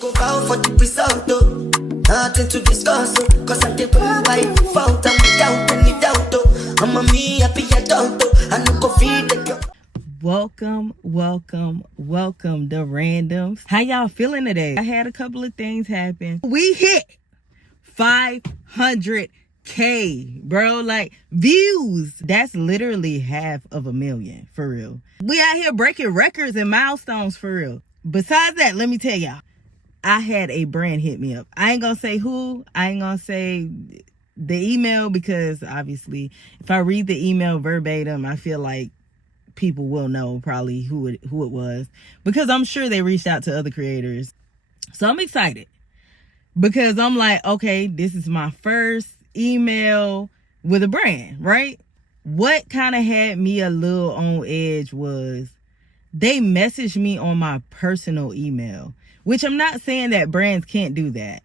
go bow for the result, though. Nothing to discuss, oh. Cause I did by default and without any doubt, oh. I'm a me happy adult, oh. I no go feed the girl. Welcome the randoms. How y'all feeling today? I had a couple of things happen. We hit 500K, bro. Like, views. That's literally 500,000, for real. We out here breaking records and milestones, for real. Besides that, let me tell y'all, I had a brand hit me up. I ain't gonna say who. I ain't gonna say the email, because obviously if I read the email verbatim, I feel like people will know probably who it was, because I'm sure they reached out to other creators. So I'm excited, because I'm like, okay, this is my first email with a brand, right? What kind of had me a little on edge was they messaged me on my personal email, which I'm not saying that brands can't do that,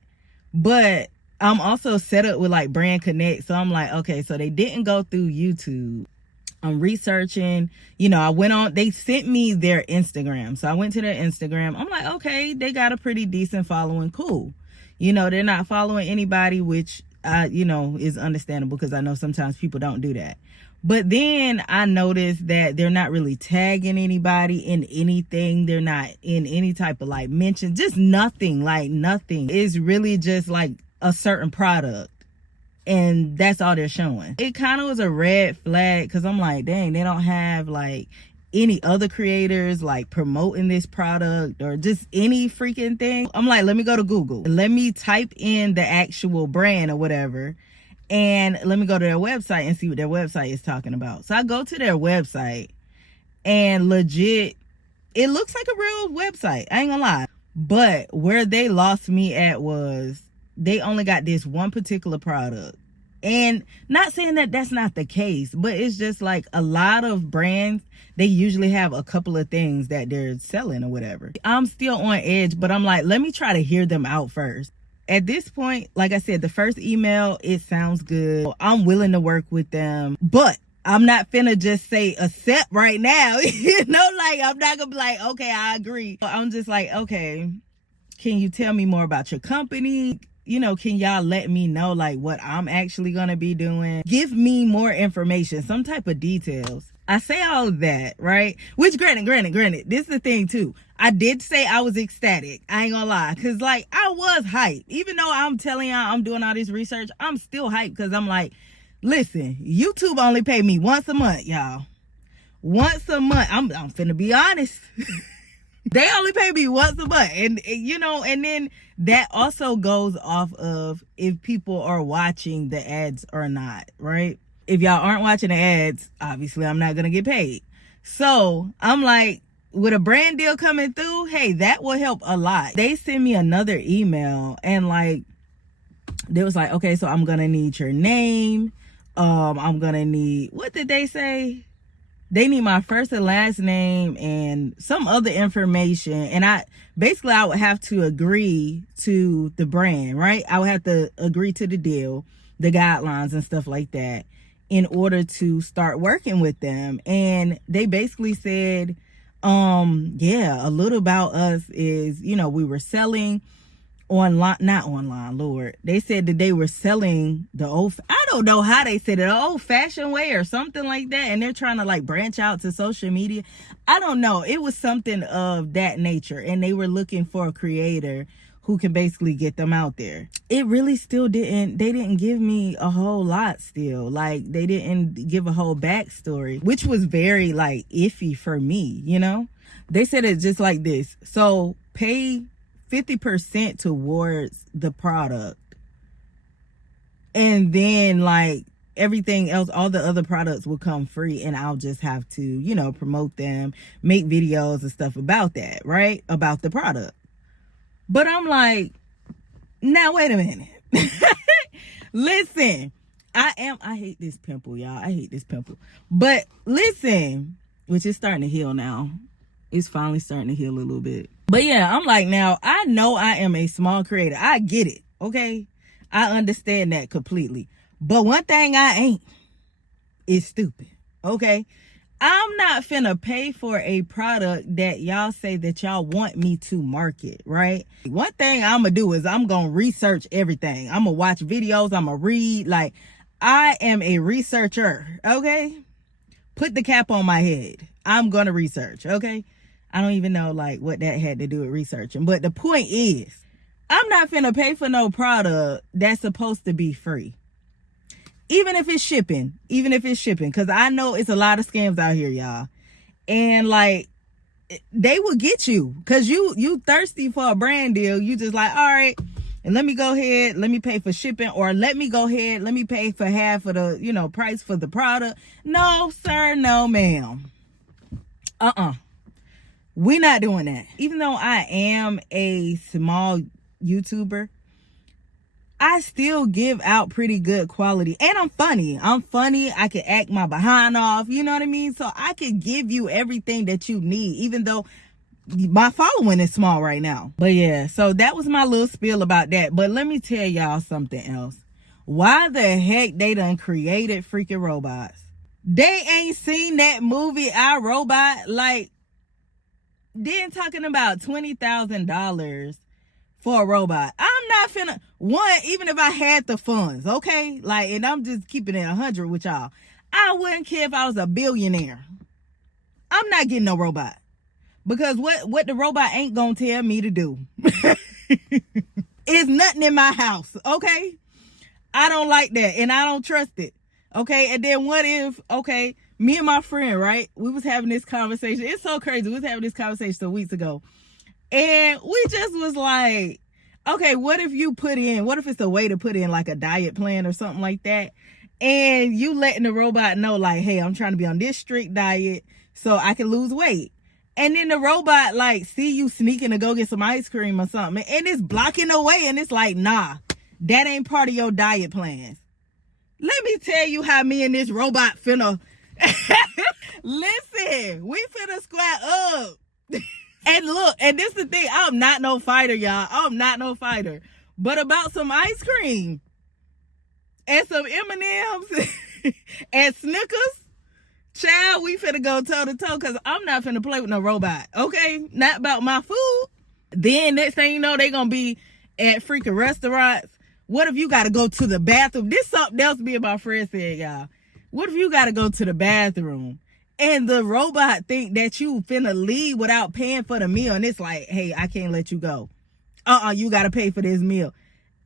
but I'm also set up with like Brand Connect. So I'm like, okay, so they didn't go through YouTube. I'm researching, I went on, they sent me their Instagram. So I went to their Instagram. I'm like, okay, they got a pretty decent following. Cool. They're not following anybody, which is understandable, because I know sometimes people don't do that. But then I noticed that they're not really tagging anybody in anything. They're not in any type of like mention, just nothing, like nothing. It's really just like a certain product. And that's all they're showing. It kind of was a red flag, because I'm like, dang, they don't have like any other creators like promoting this product or just any freaking thing. I'm like, let me go to Google. Let me type in the actual brand or whatever. And let me go to their website and see what their website is talking about. So I go to their website, and legit, it looks like a real website. I ain't gonna lie. But where they lost me at was they only got this one particular product. And not saying that that's not the case, but it's just like a lot of brands, they usually have a couple of things that they're selling or whatever. I'm still on edge, but I'm like, let me try to hear them out first. At this point, like I said, the first email, it sounds good. I'm willing to work with them, but I'm not finna just say accept right now. Like I'm not gonna be like, okay, I agree. I'm just like, okay, can you tell me more about your company? Can y'all let me know like what I'm actually gonna be doing? Give me more information, some type of details. I say all of that, right? Which granted, this is the thing too. I did say I was ecstatic. I ain't gonna lie. Cause like I was hyped. Even though I'm telling y'all I'm doing all this research, I'm still hyped, because I'm like, listen, YouTube only pay me once a month, y'all. Once a month. I'm finna be honest. They only pay me once a month. And and then that also goes off of if people are watching the ads or not, right? If y'all aren't watching the ads, obviously I'm not going to get paid. So I'm like, with a brand deal coming through, hey, that will help a lot. They sent me another email, and like, they was like, okay, so I'm going to need your name. I'm going to need, what did they say? They need my first and last name and some other information. And I would have to agree to the brand, right? I would have to agree to the deal, the guidelines and stuff like that, in order to start working with them. And they basically said, a little about us is, we were selling online, not online, Lord. They said that they were selling I don't know how they said it, the old fashioned way or something like that. And they're trying to like branch out to social media. I don't know. It was something of that nature. And they were looking for a creator who can basically get them out there. It really still they didn't give me a whole lot still. Like, they didn't give a whole backstory, which was very like iffy for me, They said it just like this. So pay 50% towards the product, and then like everything else, all the other products will come free, and I'll just have to promote them, make videos and stuff about that, right? About the product. But I'm like, now wait a minute. Listen, I hate this pimple, y'all. I hate this pimple. But listen, which is starting to heal now. It's finally starting to heal a little bit. But yeah, I'm like, now I know I am a small creator. I get it. Okay. I understand that completely. But one thing I ain't is stupid. Okay. I'm not finna pay for a product that y'all say that y'all want me to market, right? One thing I'm gonna do is I'm gonna research everything. I'm gonna watch videos, I'm gonna read. Like, I am a researcher, okay? Put the cap on my head. I'm gonna research, okay? I don't even know like what that had to do with researching. But the point is, I'm not finna pay for no product that's supposed to be free. Even if it's shipping, because I know it's a lot of scams out here, y'all. And like, they will get you because you thirsty for a brand deal. You just like, all right, and let me go ahead, let me pay for shipping, or let me go ahead, let me pay for half of the, price for the product. No, sir, no, ma'am. We're not doing that. Even though I am a small YouTuber, I still give out pretty good quality. And I'm funny. I can act my behind off. You know what I mean? So I can give you everything that you need, even though my following is small right now. But yeah, so that was my little spiel about that. But let me tell y'all something else. Why the heck they done created freaking robots? They ain't seen that movie, I, Robot. Like, then talking about $20,000 for a robot. I'm not finna, even if I had the funds, okay? Like, and I'm just keeping it 100 with y'all. I wouldn't care if I was a billionaire. I'm not getting no robot. Because what the robot ain't gonna tell me to do. It's nothing in my house, okay? I don't like that, and I don't trust it, okay? And then what if, okay, me and my friend, right? We was having this conversation. It's so crazy. We was having this conversation some weeks ago. And we just was like, okay, what if it's a way to put in like a diet plan or something like that? And you letting the robot know like, hey, I'm trying to be on this strict diet so I can lose weight. And then the robot like see you sneaking to go get some ice cream or something. And it's blocking the way. And it's like, nah, that ain't part of your diet plans. Let me tell you how me and this robot finna... Listen, we finna squat up. And look, and this is the thing, I'm not no fighter, y'all. I'm not no fighter. But about some ice cream and some M&Ms and Snickers, child, we finna go toe to toe because I'm not finna play with no robot, okay? Not about my food. Then next thing you know, they gonna be at freaking restaurants. What if you gotta go to the bathroom? This something else me and my friend said, y'all. What if you gotta go to the bathroom and the robot think that you finna leave without paying for the meal? And it's like, hey, I can't let you go. You gotta pay for this meal.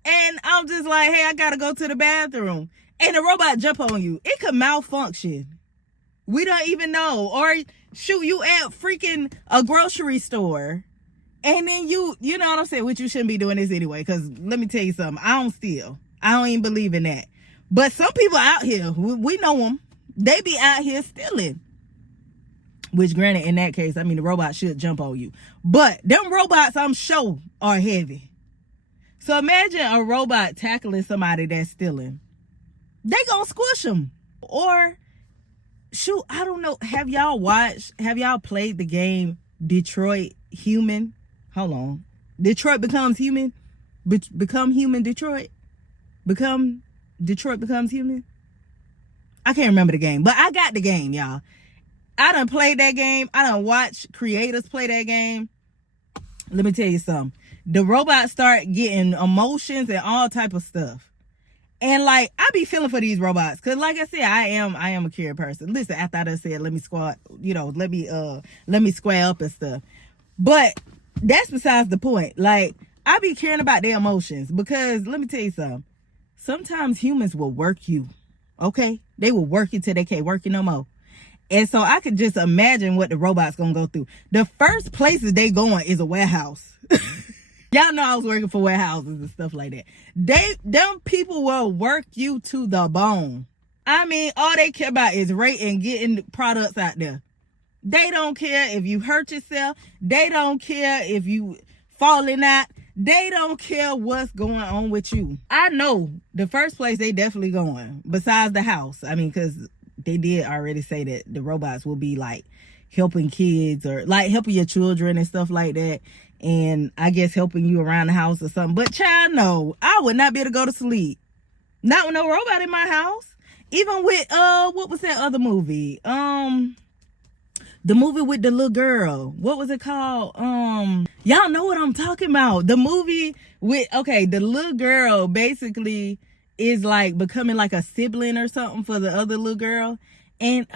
And I'm just like, hey, I gotta go to the bathroom. And the robot jump on you. It could malfunction. We don't even know. Or shoot, you at freaking a grocery store. And then you know what I'm saying? Which you shouldn't be doing this anyway. Because let me tell you something. I don't steal. I don't even believe in that. But some people out here, we know them. They be out here stealing. Which granted, in that case, I mean, the robot should jump on you. But them robots, I'm sure, are heavy. So imagine a robot tackling somebody that's stealing. They gonna squish them. Or, shoot, I don't know. Have y'all played the game Detroit Human? Hold on. Detroit Becomes Human? Become Human Detroit? Detroit Becomes Human? I can't remember the game, but I got the game, y'all. I done played that game. I done watched creators play that game. Let me tell you something. The robots start getting emotions and all type of stuff. And like, I be feeling for these robots. Cause like I said, I am a curious person. Listen, after I done said, let me squat, let me square up and stuff. But that's besides the point. Like, I be caring about their emotions because let me tell you something. Sometimes humans will work you. Okay? They will work you till they can't work you no more. And so I could just imagine what the robot's gonna go through. The first places they going is a warehouse. Y'all know I was working for warehouses and stuff like that. Them people will work you to the bone. I mean, all they care about is rate and getting products out there. They don't care if you hurt yourself. They don't care if you falling out. They don't care what's going on with you. I know the first place they definitely going, besides the house. I mean, because they did already say that the robots will be like helping kids or like helping your children and stuff like that. And I guess helping you around the house or something. But child, no, I would not be able to go to sleep. Not with no robot in my house. Even with, what was that other movie? The movie with the little girl. What was it called? Y'all know what I'm talking about. The movie with, okay, the little girl basically is like becoming like a sibling or something for the other little girl. And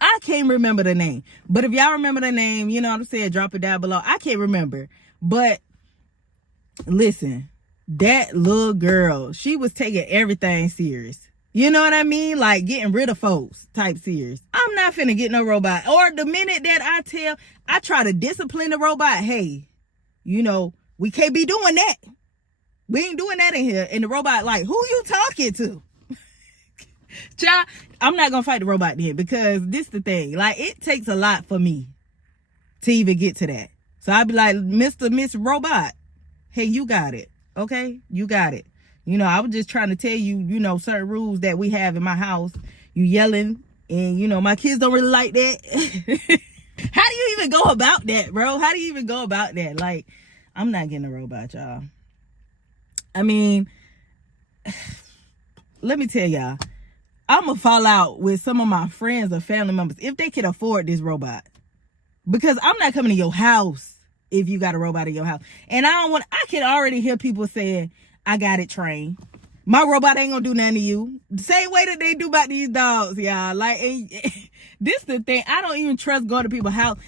I can't remember the name. But if y'all remember the name, you know what I'm saying, drop it down below. I can't remember. But listen, that little girl, she was taking everything serious. You know what I mean? Like getting rid of folks type serious. I'm not finna get no robot. Or the minute that I try to discipline the robot, hey, you know, we can't be doing that. We ain't doing that in here. And the robot like, who you talking to? Child, I'm not gonna fight the robot then, because this the thing. Like, it takes a lot for me to even get to that. So I'd be like, Miss Robot, hey, you got it. Okay? You got it. You know, I was just trying to tell you, you know, certain rules that we have in my house. You yelling, and, you know, my kids don't really like that. How do you even go about that, bro? How do you even go about that? Like, I'm not getting a robot, y'all. I mean, let me tell y'all, I'm going to fall out with some of my friends or family members if they can afford this robot. Because I'm not coming to your house if you got a robot in your house. And I can already hear people saying, I got it trained. My robot ain't gonna do nothing to you. The same way that they do about these dogs, y'all. Like, this the thing. I don't even trust going to people's house.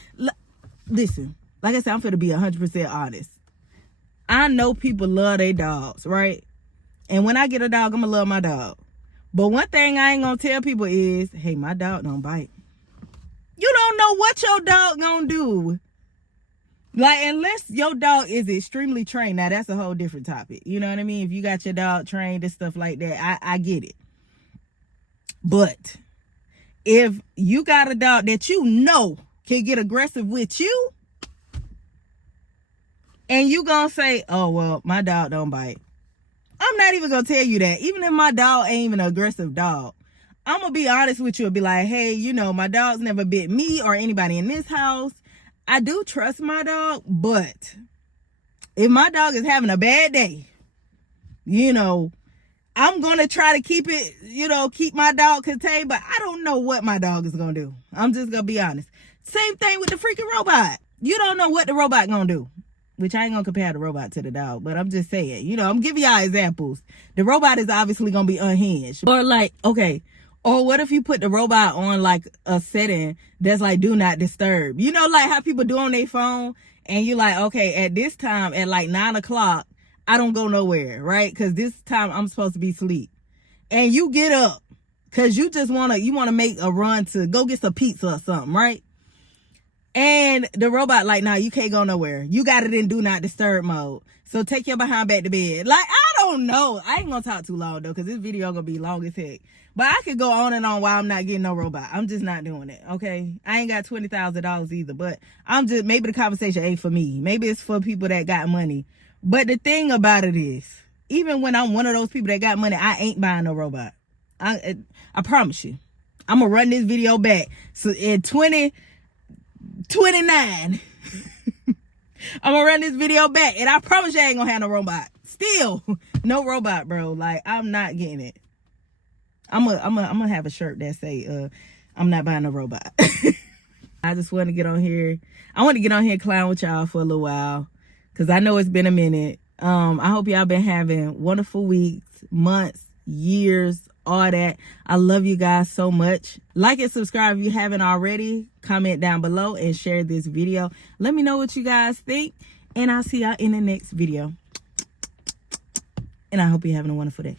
Listen, like I said, I'm finna be 100% honest. I know people love their dogs, right? And when I get a dog, I'm gonna love my dog. But one thing I ain't gonna tell people is, hey, my dog don't bite. You don't know what your dog gonna do. Like, unless your dog is extremely trained. Now, that's a whole different topic. You know what I mean? If you got your dog trained and stuff like that, I get it. But if you got a dog that you know can get aggressive with you, and you gonna say, oh, well, my dog don't bite. I'm not even gonna tell you that. Even if my dog ain't even an aggressive dog, I'm gonna be honest with you and be like, hey, you know, my dog's never bit me or anybody in this house. I do trust my dog, but if my dog is having a bad day, you know, I'm going to try to keep it, you know, keep my dog contained, but I don't know what my dog is going to do. I'm just going to be honest. Same thing with the freaking robot. You don't know what the robot going to do, which I ain't going to compare the robot to the dog, but I'm just saying, you know, I'm giving y'all examples. The robot is obviously going to be unhinged. Or like, okay, or what if you put the robot on like a setting that's like do not disturb? You know, like how people do on their phone, and you like, okay, at this time at like 9 o'clock, I don't go nowhere, right? Because this time I'm supposed to be asleep. And you get up because you just want to make a run to go get some pizza or something, right? And the robot like, nah, you can't go nowhere. You got it in do not disturb mode. So take your behind back to bed. Like, I don't know. I ain't gonna talk too long though, because this video gonna be long as heck. But I could go on and on while I'm not getting no robot. I'm just not doing it, okay? I ain't got $20,000 either, but maybe the conversation ain't for me. Maybe it's for people that got money. But the thing about it is, even when I'm one of those people that got money, I ain't buying no robot. I promise you. I'm gonna run this video back. So in 2029, I'm gonna run this video back, and I promise you I ain't gonna have no robot. Still, no robot, bro. Like, I'm not getting it. I'm gonna have a shirt that say, I'm not buying a robot. I just want to get on here. I want to get on here and clown with y'all for a little while, because I know it's been a minute. I hope y'all been having wonderful weeks, months, years, all that. I love you guys so much. Like and subscribe if you haven't already. Comment down below and share this video. Let me know what you guys think, and I'll see y'all in the next video. And I hope you're having a wonderful day.